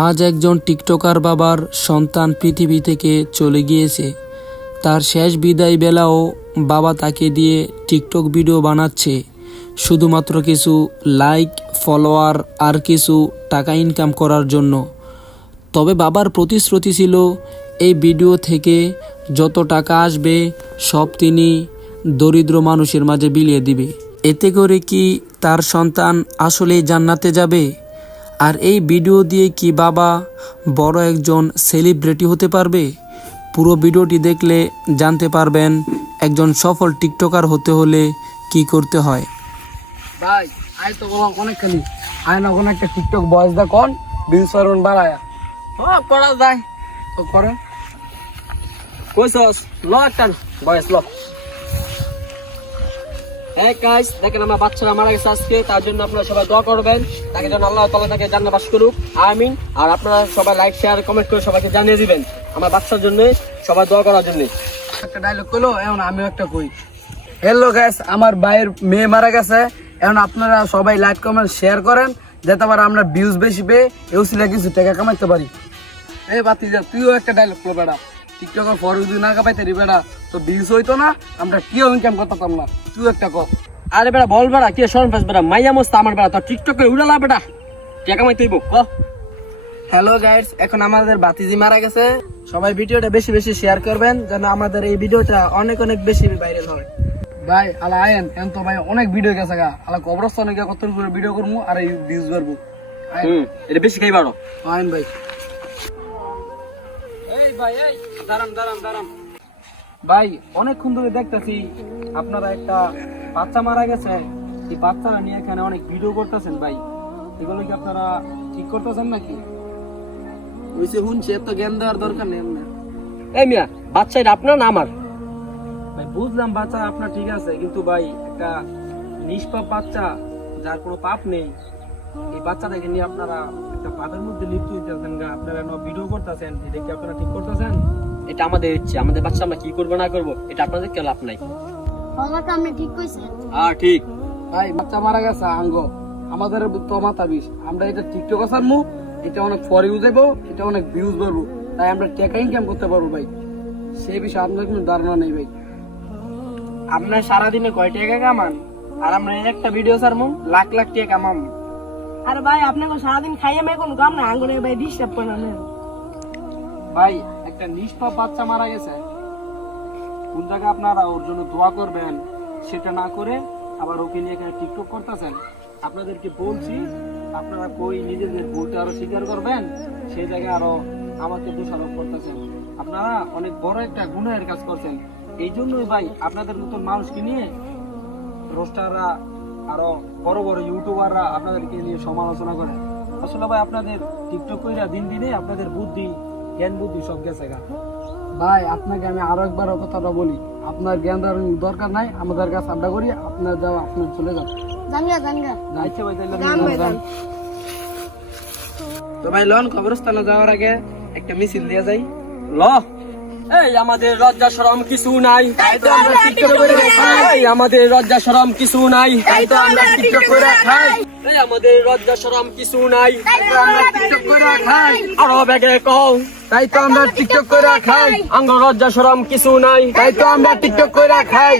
আজ একজন টিকটকার বাবার সন্তান পৃথিবী থেকে চলে গিয়েছে। তার শেষ বিদায় বেলাও বাবা তাকে দিয়ে টিকটক ভিডিও বানাচ্ছে শুধুমাত্র কিছু লাইক, ফলোয়ার আর কিছু টাকা ইনকাম করার জন্য। তবে বাবার প্রতিশ্রুতি ছিল এই ভিডিও থেকে যত টাকা আসবে সব তিনি দরিদ্র মানুষের মাঝে বিলিয়ে দিবে। এতে করে কি তার সন্তান আসলেই জান্নাতে যাবে? আর এই ভিডিও দিয়ে কি বাবা বড় একজন সেলিব্রিটি হতে পারবে? পুরো ভিডিওটি দেখলে জানতে পারবেন একজন সফল টিকটকার হতে হলে কি করতে হয়। ভাই আয় তো বললাম অনেক খালি আয় না কোনো একটা টিকটক বয়স দা কোন ভিউজ পারুন বাড়ায়া করা যায় তো করেন কইছস ল একটা বয়স ল। হ্যাঁ গাইস, দেখেন আমার বাচ্চারা মারা গেছে আজকে, তার জন্য আপনারা সবাই দোয়া করবেন, তাকে যেন আল্লাহ তাআলা তাকে জান্নাতে বাস করুক, আমিন। আর আপনারা সবাই লাইক, শেয়ার, কমেন্ট করে সবাইকে জানিয়ে দিবেন আমার বাচ্চার জন্য সবাই দোয়া করার জন্য। একটা ডায়লগ কইলো, এখন আমিও একটা কই। হ্যালো গাইস, আমার ভাইয়ের মেয়ে মারা গেছে, এখন আপনারা সবাই লাইক, কমেন্ট, শেয়ার করেন যাতে পারে আমরা ভিউজ বেশি পেয়ে এউসিলা কিছু টাকা কামাইতে পারি। এই বাতিজা তুইও একটা ডায়লগ কর বেটা, টিকটকের ফর যদি না কামাইতে রি বেটা তো ভিউজ হইতো না, আমরা কিও ইনকাম করতাম না, তুই একটা কর। আরে বেটা বল বেটা, কি শরম পাস বেটা, মাইয়া মস্ত আমার বেটা, তো টিকটকে উড়ালা বেটা, টাকা কামাইতে হইব ক। হ্যালো গাইস, এখন আমাদের বাতিজি মারা গেছে, সবাই ভিডিওটা বেশি বেশি শেয়ার করবেন যেন আমাদের এই ভিডিওটা অনেক অনেক বেশি ভাইরাল হয়। ভাই আলা আয়েন এখন তো ভাই অনেক ভিডিও গেছে গা, আলা কবরস্থানে গিয়ে কত ভিডিও করবো আর এই ভিউজ করবো। এটা বেশি খাই বাড়ো আয়েন ভাই। এই ভাই এই দাঁড়ান দাঁড়ান দাঁড়ান ভাই, অনেকক্ষণ ধরে দেখতেছি আপনারা একটা বাচ্চা মারা গেছে, এই বাচ্চারা নিয়ে এখানে অনেক ভিডিও করতেছেন ভাই, এগুলো কি আপনারা ঠিক করতেছেন নাকি? ওইসে শুনছি, এত জ্ঞান দেওয়ার দরকার নেই আপনার। এই মিয়া, বাচ্চা এটা আপনার না আমার? ভাই বুঝলাম বাচ্চা আপনার, ঠিক আছে, কিন্তু ভাই একটা নিষ্পাপ বাচ্চা যার কোনো পাপ নেই, এই বাচ্চাটাকে নিয়ে আপনারা একটা পাপের মধ্যে লিপ্ত হইতেছেন গা, আপনারা ভিডিও করতেছেন, এটা কি আপনারা ঠিক করতেছেন? এটা আমাদের ইচ্ছে, আমাদের বাচ্চা আমরা কি করবো না করবো এটা আপনাদের কেউ লাভ নাই। হ্যাঁ ঠিক ভাই, বাচ্চা মারা গেছে আঙ্গ আমাদের তো মাথা বিষ, আমরা এটা টিকটক আসারমু, এটা অনেক ফর ইউজ হইব, এটা অনেক ভিউজ পাবো, তাই আমরা টাকা ইনকাম করতে পারবো ভাই, সেই বিষয়ে আপনার কোনো ধারণা নেই ভাই। আপনার সারাদিনে কয় টাকা কামান আর আমরা একটা ভিডিও ছাড়মু লাখ লাখ টাকা কামাম। আরে ভাই আপনাকে সারাদিন খাইয়ে মেয়ে কোনো কাম না, আঙ্গুরে ভাই ডিস্টার্ব করে না। ভাই একটা নিষ্পাপ বাচ্চা মারা গেছে, কোন জায়গায় আপনারা ওর জন্য দোয়া করবেন সেটা না করে আবার ওকে নিয়ে এখানে টিকটক করতেছেন। আপনাদেরকে বলছি আপনারা কই নিজেদের ভুলটা আরো স্বীকার করবেন, সেই জায়গায় আরো আমাকে দোষারোপ করতেছেন। আপনারা অনেক বড় একটা গুনাহের কাজ করছেন, এই জন্যই ভাই আপনাদের মতন মানুষকে নিয়ে রোস্টাররা আরো বড় বড় ইউটিউবাররা আপনাদেরকে নিয়ে সমালোচনা করে। আসলে ভাই আপনাদের টিকটক কইরা দিন দিনে আপনাদের বুদ্ধি, জ্ঞান বুদ্ধি সব গেছে গা। ভাই আপনাকে আমি আরো একবার কথাটা বলি, আপনার জ্ঞান দেওয়ার দরকার নাই, আমাদের কাছে আড্ডা করি, আপনার যাও আপনার চলে যান। আচ্ছা ভাই তাহলে তো ভাই লন কবরস্থানে যাওয়ার আগে একটা মিছিল দিয়ে যাই। ল এই আমাদের লজ্জা শরম কিছু নাই, তাই তো আমরা টিকটক করে খাই, আমাদের লজ্জা শরম কিছু নাই, তাই তো আমরা টিকটক করে খাই, এই আমাদের লজ্জা শরম কিছু নাই, তাই তো আমরা টিকটক করে খাই, আরো বেগে কও, তাই তো আমরা টিকটক করে খাই, আঙ্গ লজ্জা শরম কিছু নাই, তাই তো আমরা টিকটক করে খাই।